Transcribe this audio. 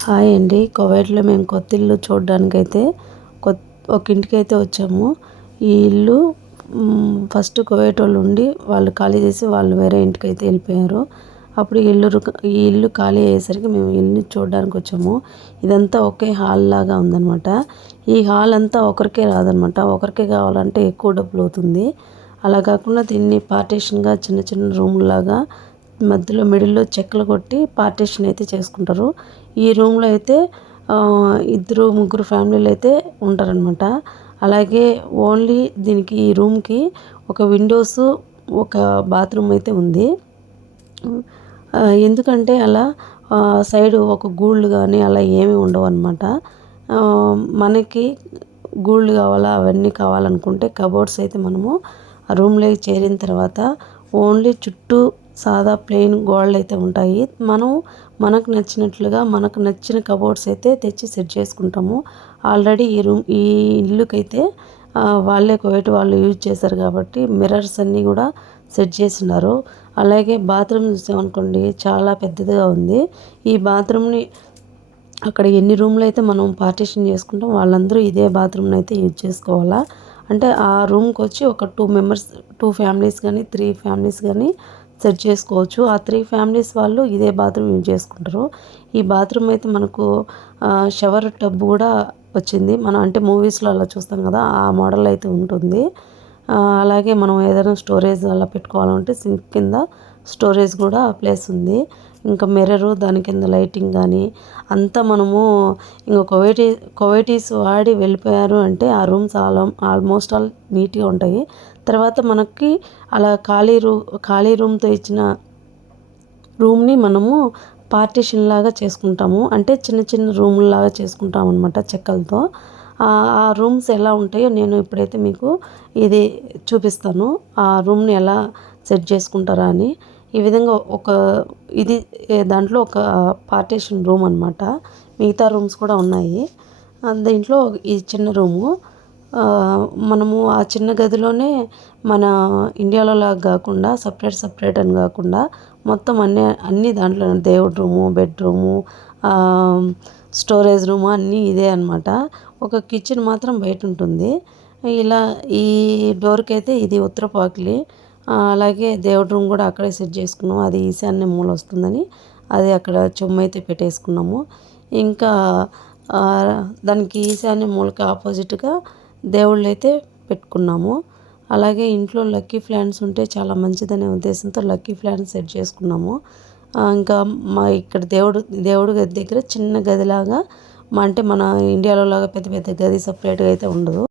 Hi అండి. కువైట్‌లో మేము కొత్త ఇల్లు చూడడానికైతే ఒక ఇంటికైతే వచ్చాము. ఈ ఇల్లు ఫస్ట్ కువైట్ వాళ్ళు ఉండి వాళ్ళు ఖాళీ చేసి వాళ్ళు వేరే ఇంటికైతే వెళ్ళిపోయారు. అప్పుడు ఈ ఇల్లు ఖాళీ అయ్యేసరికి మేము ఇల్లు చూడడానికి వచ్చాము. ఇదంతా ఒకే హాల్ లాగా ఉందన్నమాట. ఈ హాల్ అంతా ఒకరికే రాదనమాట. ఒకరికే కావాలంటే ఎక్కువ డబ్బులు అవుతుంది. అలా కాకుండా దీన్ని పార్టీషన్‌గా చిన్న చిన్న రూమ్‌లాగా మధ్యలో మిడిల్‌లో చెక్కలు కొట్టి పార్టీషన్ అయితే చేసుకుంటారు. ఈ రూమ్‌లో అయితే ఇద్దరు, ముగ్గురు ఫ్యామిలీలు అయితే ఉంటారనమాట. అలాగే ఓన్లీ దీనికి ఈ రూమ్‌కి ఒక విండోసు, ఒక బాత్రూమ్ అయితే ఉంది. ఎందుకంటే అలా సైడు ఒక గూళ్ళు గానీ అలా ఏమీ ఉండవన్నమాట. మనకి గూళ్ళు కావాలా అవన్నీ కావాలనుకుంటే కబోర్డ్స్ అయితే మనము ఆ రూమ్‌లోకి చేరిన తర్వాత ఓన్లీ చుట్టూ సాదా ప్లెయిన్ గోడలైతే ఉంటాయి. మనకు నచ్చినట్లుగా మనకు నచ్చిన కబోర్డ్స్ అయితే తెచ్చి సెట్ చేసుకుంటాము. ఆల్రెడీ ఈ ఇల్లుకైతే వాళ్ళే కువైట్ వాళ్ళు యూజ్ చేశారు కాబట్టి మిర్రర్స్ అన్నీ కూడా సెట్ చేసున్నారు. అలాగే బాత్రూమ్ చూసామనుకోండి చాలా పెద్దదిగా ఉంది. ఈ బాత్రూమ్‌ని అక్కడ ఎన్ని రూమ్‌లు అయితే మనం పార్టీషన్ చేసుకుంటాం వాళ్ళందరూ ఇదే బాత్రూమ్‌ని అయితే యూజ్ చేసుకోవాలా. అంటే ఆ రూమ్‌కొచ్చి ఒక 2 ఫ్యామిలీస్ కానీ 3 ఫ్యామిలీస్ కానీ సెట్ చేసుకోవచ్చు. ఆ 3 ఫ్యామిలీస్ వాళ్ళు ఇదే బాత్రూమ్ యూజ్ చేసుకుంటారు. ఈ బాత్రూమ్ అయితే మనకు షవర్ టబ్ కూడా వచ్చింది. మనం అంటే మూవీస్‌లో అలా చూస్తాం కదా! ఆ మోడల్ అయితే ఉంటుంది. అలాగే మనం ఏదైనా స్టోరేజ్ అలా పెట్టుకోవాలంటే సింక్ కింద స్టోరేజ్ కూడా ప్లేస్ ఉంది. ఇంకా మిర్రరు దాని కింద లైటింగ్ కానీ అంతా మనము ఇంక కువైటీస్ వాడి వెళ్ళిపోయారు అంటే ఆ రూమ్స్ ఆల్మోస్ట్ ఆల్ నీట్‌గా ఉంటాయి. తర్వాత మనకి అలా ఖాళీ రూమ్‌తో ఇచ్చిన రూమ్‌ని మనము పార్టీషన్ లాగా చేసుకుంటాము. అంటే చిన్న చిన్న రూముల్లాగా చేసుకుంటామన్నమాట చెక్కలతో. ఆ రూమ్స్ ఎలా ఉంటాయో నేను ఇప్పుడైతే మీకు ఇది చూపిస్తాను. ఆ రూమ్‌ని ఎలా సెట్ చేసుకుంటారా అని. ఈ విధంగా ఇది దాంట్లో ఒక పార్టీషన్ రూమ్ అనమాట. మిగతా రూమ్స్ కూడా ఉన్నాయి. దీంట్లో ఈ చిన్న రూము. మనము ఆ చిన్న గదిలోనే మన ఇండియాలో లాగా కాకుండా సపరేట్ అని కాకుండా మొత్తం అన్నీ దాంట్లోనే దేవుడి రూము, బెడ్‌రూము, స్టోరేజ్ రూము అన్నీ ఇదే అనమాట. ఒక కిచెన్ మాత్రం బయటుంటుంది. ఇలా ఈ డోర్‌కైతే ఇది ఉత్తరపు వాకిలి. అలాగే దేవుడి రూమ్ కూడా అక్కడే సెట్ చేసుకున్నాం. అది ఈశాన్య మూల వస్తుందని అది అక్కడ చెమ్మయితే పెట్టేసుకున్నాము. ఇంకా దానికి ఈశాన్య మూలకి ఆపోజిట్‌గా దేవుళ్ళైతే పెట్టుకున్నాము. అలాగే ఇంట్లో లక్కీ ప్లాంట్స్ ఉంటే చాలా మంచిదనే ఉద్దేశంతో లక్కీ ప్లాంట్స్ సెట్ చేసుకున్నాము. ఇంకా ఇక్కడ దేవుడు గది దగ్గర చిన్న గదిలాగా అంటే మన ఇండియాలో లాగా పెద్ద పెద్ద గది సపరేట్‌గా అయితే ఉండదు.